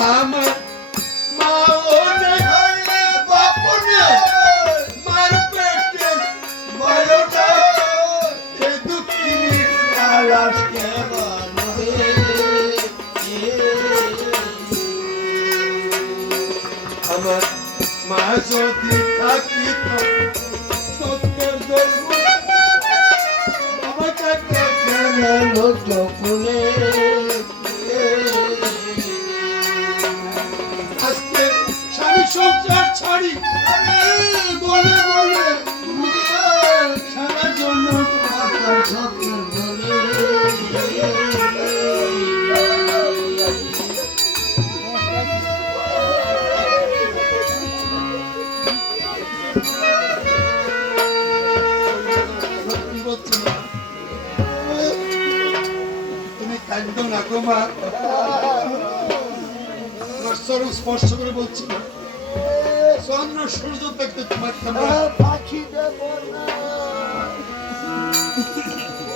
আমার মা ওনে বাপনে মার পেটে বড়টা এ দুঃখী আলাস কেমন আমার মা যদি থাকিত সত্যের জন্ম আমাকে কেন চকুলে আজকে স্বামী সংসার ছাড়ি বলে বলে সারা জন্য সত্যের বলে স্পর্শ করে বলছি চন্দ্র সূর্য দেখতে তোমার পাখি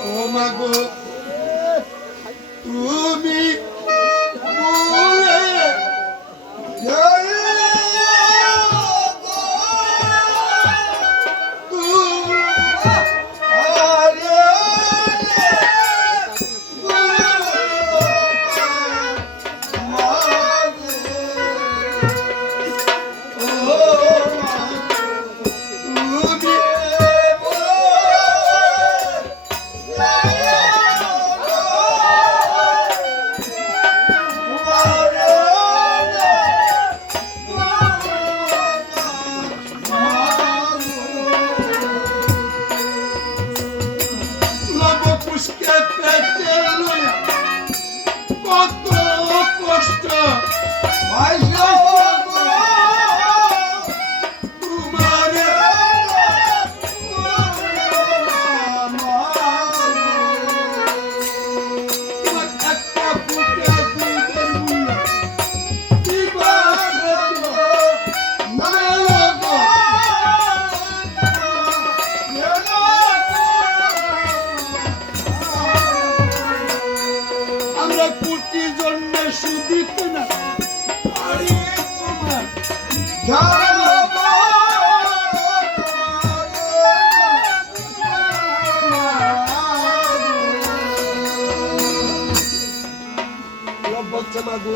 ও মা গো তুমি বাচ্চা মাগো